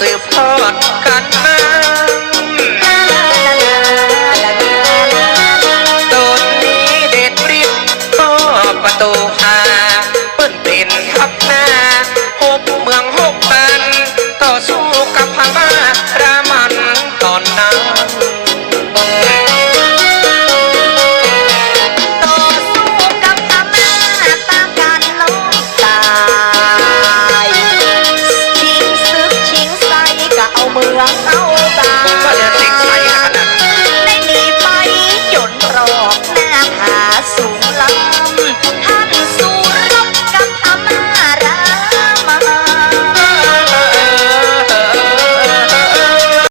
สืบทอดกันมาตอนนี้เด็ดริบพ่อประตูอา